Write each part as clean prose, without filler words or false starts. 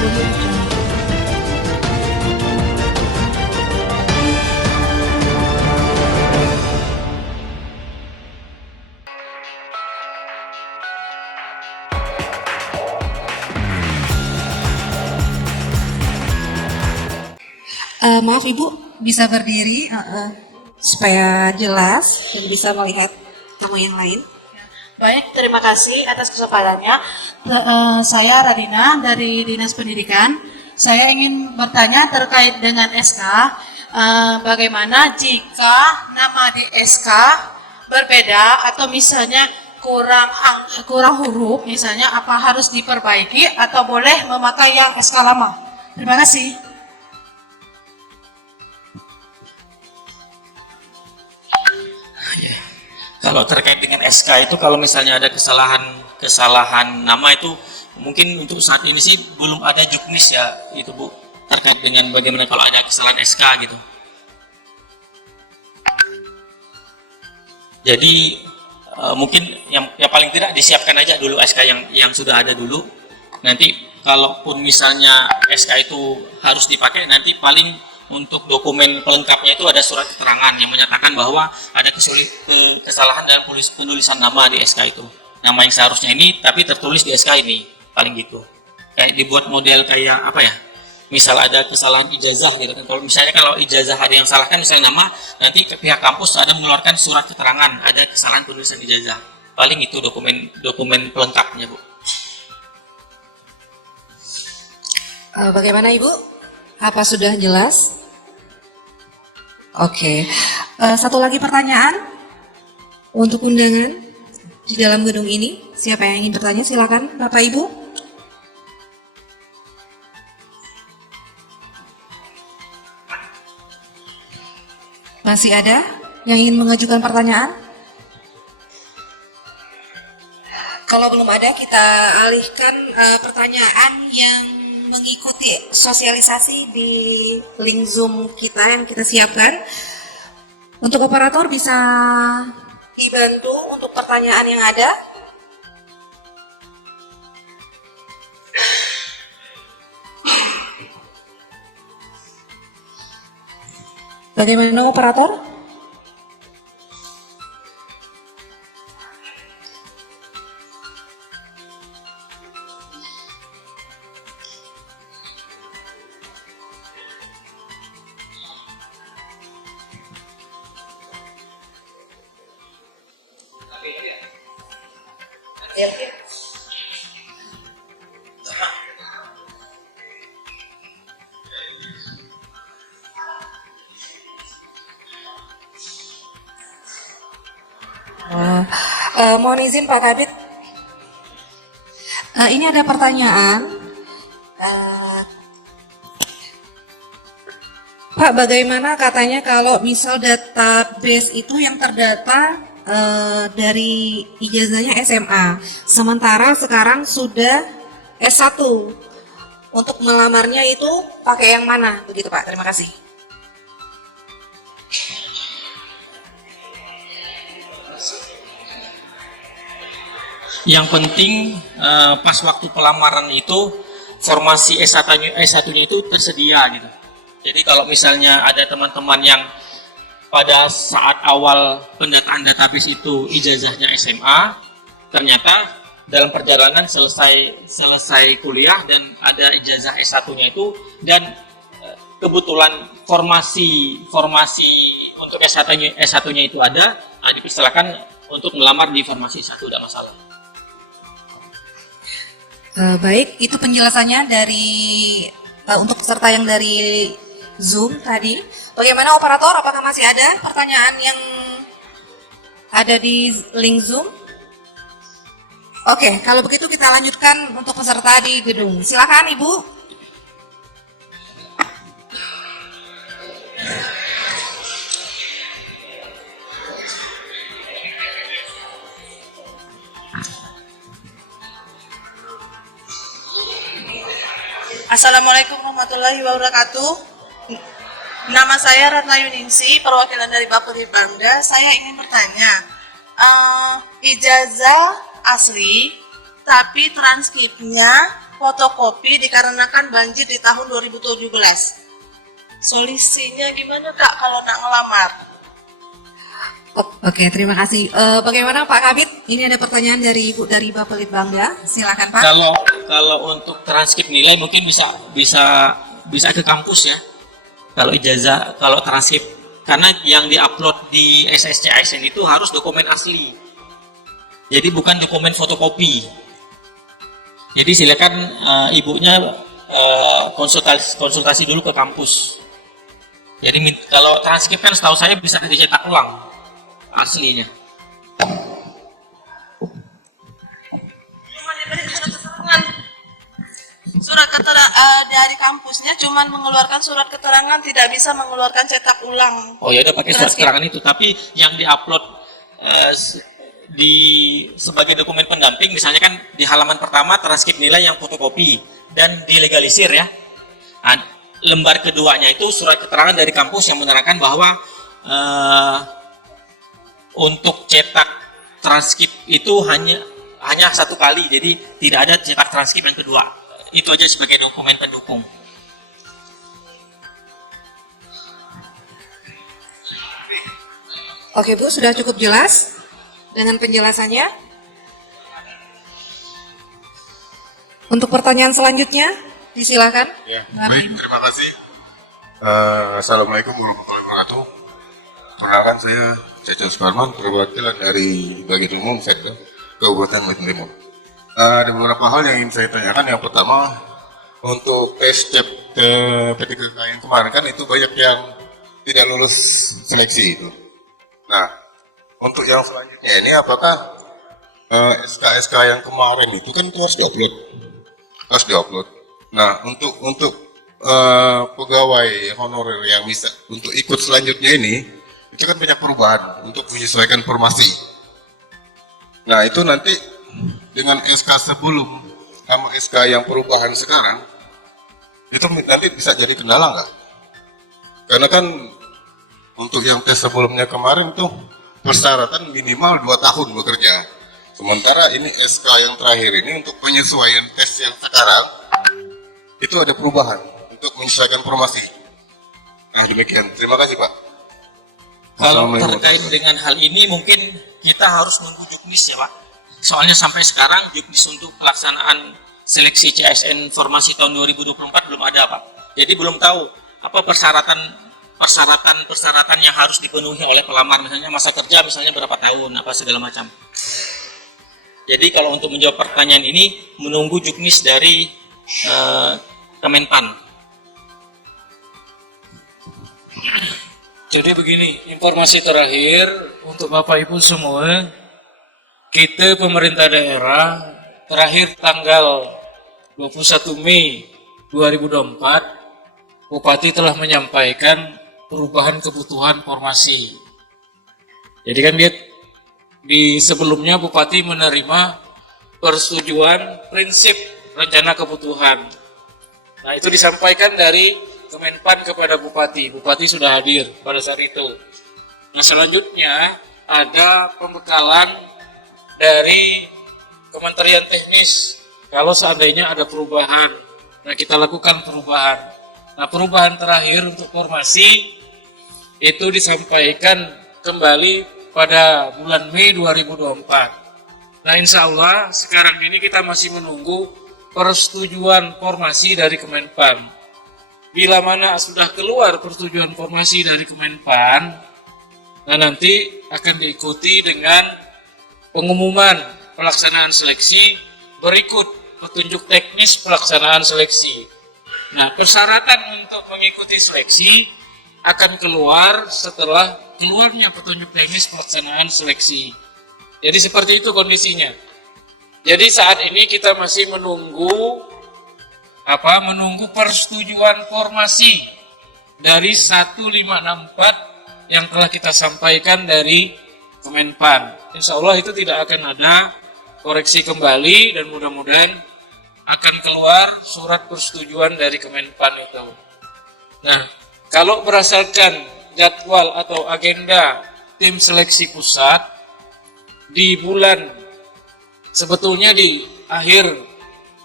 Audio Jungle. Maaf Ibu, bisa berdiri supaya jelas dan bisa melihat tamu yang lain. Baik, terima kasih atas kesempatannya. Saya Radina dari Dinas Pendidikan. Saya ingin bertanya terkait dengan SK. Bagaimana jika nama di SK berbeda atau misalnya kurang huruf, misalnya apa harus diperbaiki atau boleh memakai yang SK lama? Terima kasih. Kalau terkait dengan SK itu, kalau misalnya ada kesalahan nama itu, mungkin untuk saat ini sih belum ada juknis ya, itu Bu, terkait dengan bagaimana kalau ada kesalahan SK gitu. Jadi mungkin yang paling tidak disiapkan aja dulu SK yang sudah ada dulu. Nanti kalaupun misalnya SK itu harus dipakai, nanti paling untuk dokumen pelengkapnya itu ada surat keterangan yang menyatakan bahwa ada kesalahan dalam penulisan nama di SK itu. Nama yang seharusnya ini tapi tertulis di SK ini, paling gitu. Kayak dibuat model kayak apa ya? Misal ada kesalahan ijazah gitu kan. Kalau ijazah ada yang salah kan misalnya nama, nanti pihak kampus ada mengeluarkan surat keterangan ada kesalahan penulisan ijazah. Paling itu dokumen pelengkapnya, Bu. Bagaimana Ibu? Apa sudah jelas? Oke. Satu lagi pertanyaan untuk undangan di dalam gedung ini. Siapa yang ingin bertanya? Silakan Bapak Ibu. Masih ada yang ingin mengajukan pertanyaan? Kalau belum ada, kita alihkan pertanyaan yang mengikuti sosialisasi di link Zoom kita yang kita siapkan. Untuk operator bisa dibantu untuk pertanyaan yang ada. Bagaimana operator? Mohon izin Pak Kabid, ini ada pertanyaan. Pak, bagaimana katanya kalau misal database itu yang terdata dari ijazahnya SMA, sementara sekarang sudah S1, untuk melamarnya itu pakai yang mana? Begitu Pak, terima kasih. Yang penting pas waktu pelamaran itu formasi S1-nya itu tersedia gitu. Jadi kalau misalnya ada teman-teman yang pada saat awal pendataan database itu ijazahnya SMA, ternyata dalam perjalanan selesai kuliah dan ada ijazah S1-nya itu, dan kebetulan formasi untuk S1-nya itu ada, dipersilakan untuk melamar di formasi S1, tidak masalah. Baik, itu penjelasannya dari untuk peserta yang dari Zoom tadi. Bagaimana operator? Apakah masih ada pertanyaan yang ada di link Zoom? Oke, kalau begitu kita lanjutkan untuk peserta di gedung. Silakan Ibu. Assalamualaikum warahmatullahi wabarakatuh. Nama saya Ratna Yuningsi, perwakilan dari Bappelit-Bangda. Saya ingin bertanya, ijazah asli, tapi transkripnya fotokopi dikarenakan banjir di tahun 2017. Solusinya gimana Kak kalau nak ngelamar? Oke, terima kasih. Bagaimana Pak Kabit? Ini ada pertanyaan dari Ibu dari Bapelitbangda. Silakan Pak. Kalau untuk transkrip nilai mungkin bisa ke kampus ya. Kalau ijazah, kalau transkrip, karena yang diupload di SSCISN itu harus dokumen asli. Jadi bukan dokumen fotokopi. Jadi silakan ibunya konsultasi dulu ke kampus. Jadi kalau transkrip kan setahu saya bisa dicetak ulang aslinya. Surat keterangan dari kampusnya cuman mengeluarkan surat keterangan, tidak bisa mengeluarkan cetak ulang. Oh ya udah pakai surat keterangan itu, tapi yang diupload sebagai dokumen pendamping, misalnya kan di halaman pertama transkrip nilai yang fotokopi dan dilegalisir ya. Lembar keduanya itu surat keterangan dari kampus yang menerangkan bahwa untuk cetak transkrip itu hanya satu kali, jadi tidak ada cetak transkrip yang kedua. Itu aja sebagai dokumen pendukung. Oke Bu, sudah cukup jelas dengan penjelasannya. Untuk pertanyaan selanjutnya, disilakan. Ya, baik, terima kasih. Assalamualaikum warahmatullahi wabarakatuh. Perkenalkan saya Cecil Sukarman, perwakilan dari Bagian Umum Sekda Kabupaten Belitung Timur. Ada beberapa hal yang ingin saya tanyakan. Yang pertama, untuk tes P3K yang kemarin kan itu banyak yang tidak lulus seleksi itu. Nah, untuk yang selanjutnya ini apakah SK-SK yang kemarin itu kan itu harus diupload. Nah, untuk pegawai honorer yang bisa untuk ikut selanjutnya ini, itu kan banyak perubahan untuk menyesuaikan formasi. Nah, itu nanti dengan SK sebelum sama SK yang perubahan sekarang, itu nanti bisa jadi kendala nggak? Karena kan untuk yang tes sebelumnya kemarin tuh persyaratan minimal 2 tahun bekerja. Sementara ini SK yang terakhir ini untuk penyesuaian tes yang sekarang, itu ada perubahan untuk menyesuaikan formasi. Nah demikian, terima kasih Pak. Kalau terkait dengan hal ini mungkin kita harus nunggu juknis ya Pak. Soalnya sampai sekarang juknis untuk pelaksanaan seleksi CSN formasi tahun 2024 belum ada Pak. Jadi belum tahu apa persyaratan yang harus dipenuhi oleh pelamar, misalnya masa kerja misalnya berapa tahun, apa segala macam. Jadi kalau untuk menjawab pertanyaan ini menunggu juknis dari Kemenpan. Jadi begini, informasi terakhir untuk Bapak Ibu semua, kita pemerintah daerah terakhir tanggal 21 Mei 2024, Bupati telah menyampaikan perubahan kebutuhan formasi. Jadi kan di sebelumnya Bupati menerima persetujuan prinsip rencana kebutuhan. Nah itu disampaikan dari Kemenpan kepada Bupati. Bupati sudah hadir pada saat itu. Nah selanjutnya ada pembekalan dari Kementerian Teknis. Kalau seandainya ada perubahan, nah kita lakukan perubahan. Nah perubahan terakhir untuk formasi itu disampaikan kembali pada bulan Mei 2024. Nah insya Allah sekarang ini kita masih menunggu persetujuan formasi dari Kemenpan. Bila mana sudah keluar persetujuan formasi dari Kemenpan, nah nanti akan diikuti dengan pengumuman pelaksanaan seleksi berikut petunjuk teknis pelaksanaan seleksi. Nah, persyaratan untuk mengikuti seleksi akan keluar setelah keluarnya petunjuk teknis pelaksanaan seleksi. Jadi seperti itu kondisinya. Jadi saat ini kita masih menunggu persetujuan formasi dari 1564 yang telah kita sampaikan dari Kemenpan. Insya Allah itu tidak akan ada koreksi kembali dan mudah-mudahan akan keluar surat persetujuan dari Kemenpan itu. Nah, kalau berdasarkan jadwal atau agenda tim seleksi pusat di bulan sebetulnya di akhir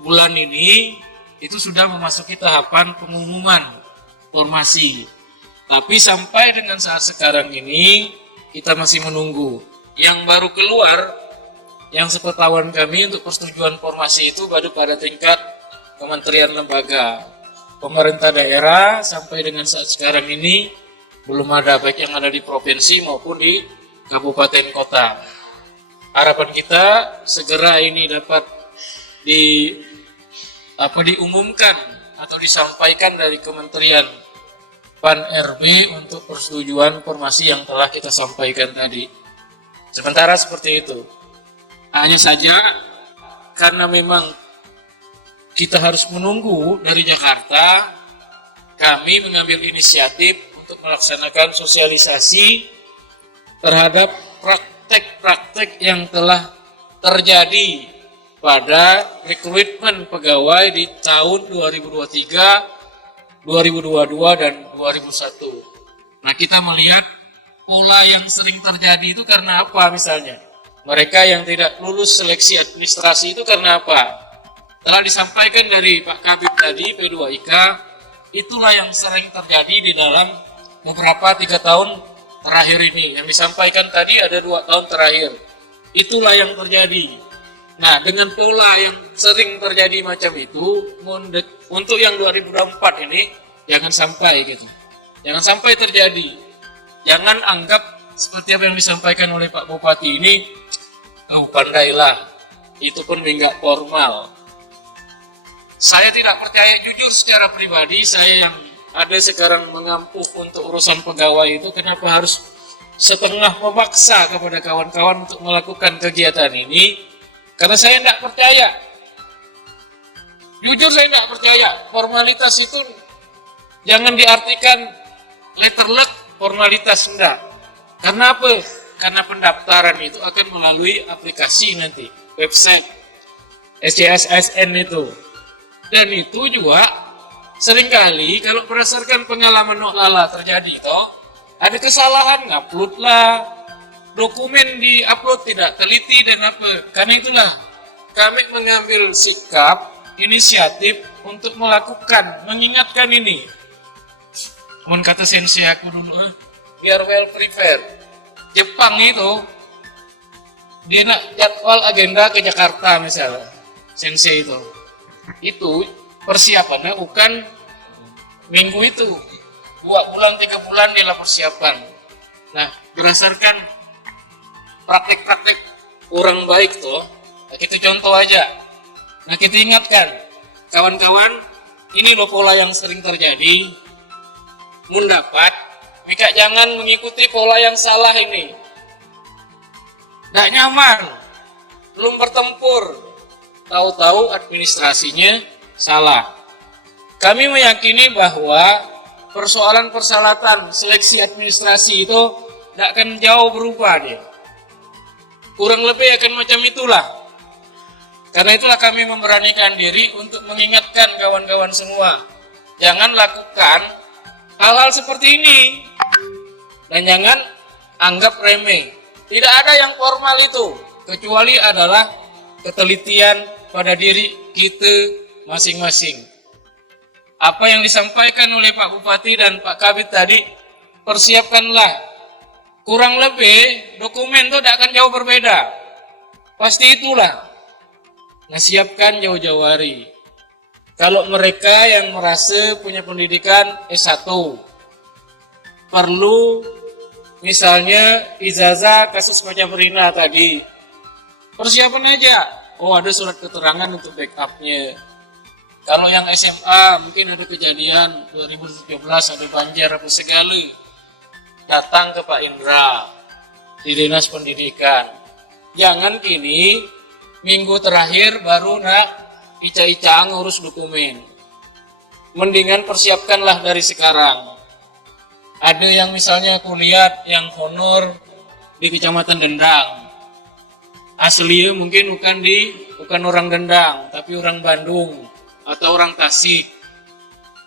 bulan ini itu sudah memasuki tahapan pengumuman formasi. Tapi sampai dengan saat sekarang ini kita masih menunggu. Yang baru keluar, yang sepengetahuan kami untuk persetujuan formasi itu baru pada tingkat kementerian lembaga. Pemerintah daerah sampai dengan saat sekarang ini belum ada, baik yang ada di provinsi maupun di kabupaten kota. Harapan kita segera ini dapat diumumkan atau disampaikan dari Kementerian PAN-RB untuk persetujuan formasi yang telah kita sampaikan tadi. Sementara seperti itu. Hanya saja karena memang kita harus menunggu dari Jakarta, kami mengambil inisiatif untuk melaksanakan sosialisasi terhadap praktek-praktek yang telah terjadi pada rekrutmen pegawai di tahun 2023, 2022, dan 2001. Nah, kita melihat pola yang sering terjadi itu karena apa misalnya? Mereka yang tidak lulus seleksi administrasi itu karena apa? Telah disampaikan dari Pak Kabid tadi, P2IK, itulah yang sering terjadi di dalam beberapa 3 tahun terakhir ini. Yang disampaikan tadi ada 2 tahun terakhir. Itulah yang terjadi. Nah, dengan pola yang sering terjadi macam itu, untuk yang 2024 ini, jangan sampai gitu. Jangan sampai terjadi. Jangan anggap seperti apa yang disampaikan oleh Pak Bupati ini, oh pandailah, itu pun enggak formal. Saya tidak percaya, jujur secara pribadi, saya yang ada sekarang mengampuh untuk urusan pegawai itu, kenapa harus setengah memaksa kepada kawan-kawan untuk melakukan kegiatan ini? Karena saya tidak percaya. Jujur saya tidak percaya. Formalitas itu jangan diartikan letter luck, formalitas enggak. Karena apa? Karena pendaftaran itu akan melalui aplikasi nanti, website SCSSN itu. Dan itu juga seringkali kalau berdasarkan pengalaman Nok Lala terjadi toh, ada kesalahan, ngupload lah, dokumen di-upload tidak teliti dan apa. Karena itulah kami mengambil sikap, inisiatif untuk melakukan, mengingatkan ini. Mun kata sensei aku dulu, biar well prepared. Jepang itu, dia nak jadwal agenda ke Jakarta misalnya, sensei itu. Itu persiapannya bukan minggu itu, 2 bulan, 3 bulan dia persiapan. Nah, berdasarkan praktik-praktik kurang baik tuh, kita contoh aja. Nah, kita ingatkan kawan-kawan, ini loh pola yang sering terjadi. Mendapat, mika jangan mengikuti pola yang salah ini. Nggak nyaman, belum bertempur, tahu-tahu administrasinya salah. Kami meyakini bahwa persoalan-persyaratan seleksi administrasi itu tidak akan jauh berubah dia. Kurang lebih akan macam itulah. Karena itulah kami memberanikan diri untuk mengingatkan kawan-kawan semua. Jangan lakukan hal-hal seperti ini. Dan jangan anggap remeh. Tidak ada yang formal itu. Kecuali adalah ketelitian pada diri kita masing-masing. Apa yang disampaikan oleh Pak Bupati dan Pak Kabid tadi, persiapkanlah. Kurang lebih dokumen itu tidak akan jauh berbeda. Pasti itulah. Nah, siapkan jauh-jauh hari. Kalau mereka yang merasa punya pendidikan S1, perlu misalnya ijazah kasus macam Rina tadi, persiapan aja. Oh, ada surat keterangan untuk backupnya. Kalau yang SMA mungkin ada kejadian 2017 ada banjir apa segala, datang ke Pak Indra di Dinas Pendidikan. Jangan kini minggu terakhir baru nak ica-icaan ngurus dokumen. Mendingan persiapkanlah dari sekarang. Ada yang misalnya aku lihat yang honor di Kecamatan Dendang. Aslinya mungkin bukan orang Dendang, tapi orang Bandung atau orang Tasik.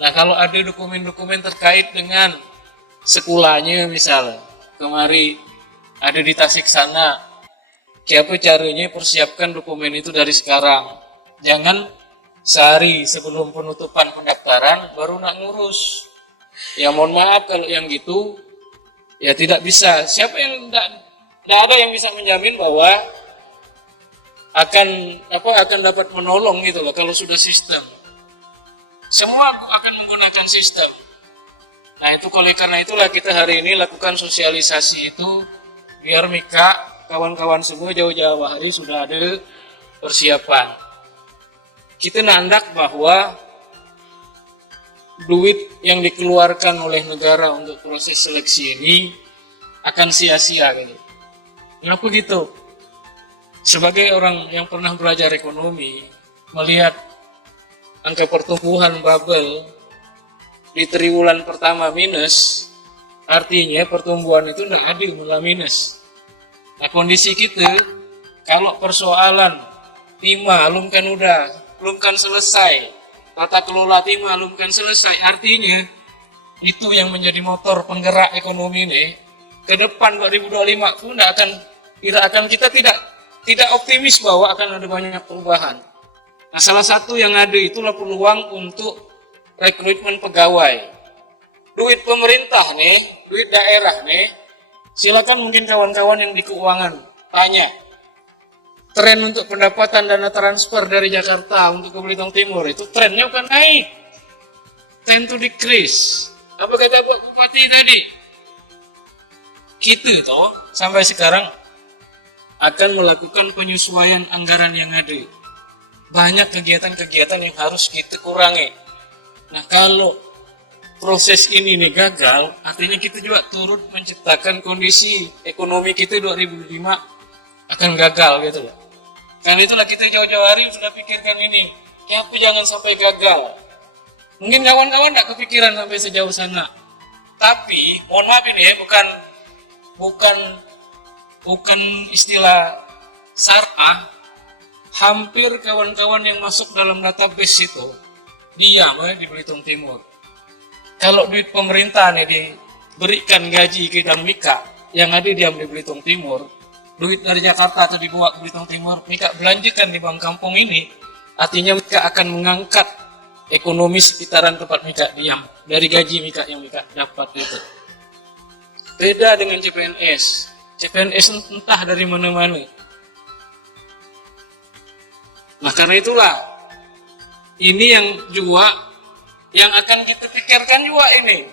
Nah, kalau ada dokumen-dokumen terkait dengan sekolahnya misalnya, kemari ada di Tasik sana, siapa caranya persiapkan dokumen itu dari sekarang. Jangan sehari sebelum penutupan pendaftaran baru nak ngurus. Ya mohon maaf kalau yang gitu ya tidak bisa. Siapa yang tidak ada yang bisa menjamin bahwa akan dapat menolong gitu loh kalau sudah sistem. Semua akan menggunakan sistem. Nah itu karena itulah kita hari ini lakukan sosialisasi itu biar Mika kawan-kawan semua jauh-jauh hari sudah ada persiapan. Kita nandak bahwa duit yang dikeluarkan oleh negara untuk proses seleksi ini akan sia-sia gitu. Kenapa gitu? Sebagai orang yang pernah belajar ekonomi, melihat angka pertumbuhan bubble di triwulan pertama minus, artinya pertumbuhan itu tidak adil, malah minus. Nah kondisi kita, kalau persoalan timah belum kan selesai, tata kelola timah belum kan selesai, artinya itu yang menjadi motor penggerak ekonomi ini. Ke depan 2025 pun kita tidak optimis bahwa akan ada banyak perubahan. Nah, salah satu yang ada itulah peluang untuk rekrutmen pegawai. Duit pemerintah nih, duit daerah nih, silakan mungkin kawan-kawan yang di keuangan tanya. Tren untuk pendapatan dana transfer dari Jakarta untuk ke Belitung Timur itu trennya bukan naik, tend to decrease. Apa kata Pak Bupati tadi? Kita toh sampai sekarang akan melakukan penyesuaian anggaran yang ada. Banyak kegiatan-kegiatan yang harus kita kurangi. Nah kalau proses ini nih gagal, artinya kita juga turut menciptakan kondisi ekonomi kita 2005 akan gagal gitu loh. Karena itulah kita jauh-jauh hari sudah pikirkan ini. Kenapa jangan sampai gagal? Mungkin kawan-kawan tidak kepikiran sampai sejauh sana. Tapi mohon maaf ini ya, bukan istilah syarah. Hampir kawan-kawan yang masuk dalam database itu diam di Belitung Timur. Kalau duit pemerintah nih diberikan gaji ke Mika yang ada diam di Belitung Timur, duit dari Jakarta atau dibawa ke Belitung Timur, Mika belanjakan di bank kampung ini, artinya Mika akan mengangkat ekonomi sekitaran tempat Mika diam dari gaji Mika yang Mika dapat itu. Beda dengan CPNS. CPNS entah dari mana-mana. Nah karena itulah ini yang akan kita pikirkan juga ini.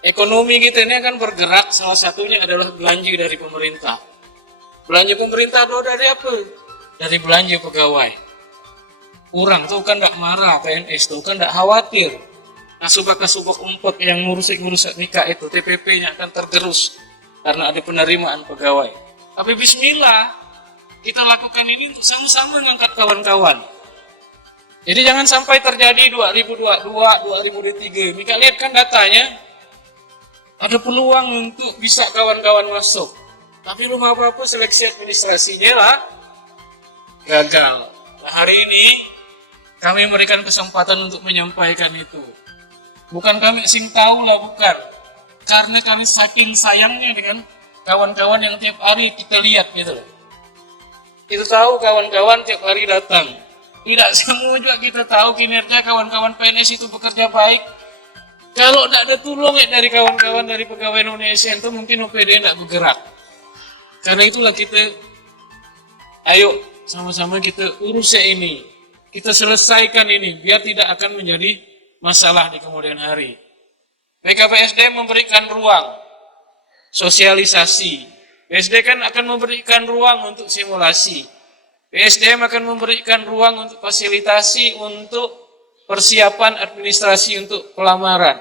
Ekonomi kita ini akan bergerak, salah satunya adalah belanja dari pemerintah. Belanja pemerintah itu dari apa? Dari belanja pegawai. Orang tuh kan tidak marah, PNS tuh kan tidak khawatir. Nah subak umpet yang ngurus nikah itu, TPP-nya akan tergerus karena ada penerimaan pegawai. Tapi bismillah, kita lakukan ini untuk sama-sama mengangkat kawan-kawan. Jadi jangan sampai terjadi 2022, 2023. Mika lihat kan datanya, ada peluang untuk bisa kawan-kawan masuk. Tapi belum apa-apa seleksi administrasinya lah gagal. Nah hari ini kami memberikan kesempatan untuk menyampaikan itu. Bukan kami sing tahu lah, bukan. Karena kami saking sayangnya dengan kawan-kawan yang tiap hari kita lihat gitu loh. Kita tahu kawan-kawan tiap hari datang. Tidak semua juga kita tahu kinerja kawan-kawan PNS itu bekerja baik. Kalau tidak ada tolong dari kawan-kawan dari pegawai Indonesia itu mungkin OPD tidak bergerak. Karena itulah kita, ayo sama-sama kita urus ini. Kita selesaikan ini biar tidak akan menjadi masalah di kemudian hari. BKPSDM memberikan ruang sosialisasi. BSD kan akan memberikan ruang untuk simulasi. BSDM akan memberikan ruang untuk fasilitasi untuk persiapan administrasi untuk pelamaran.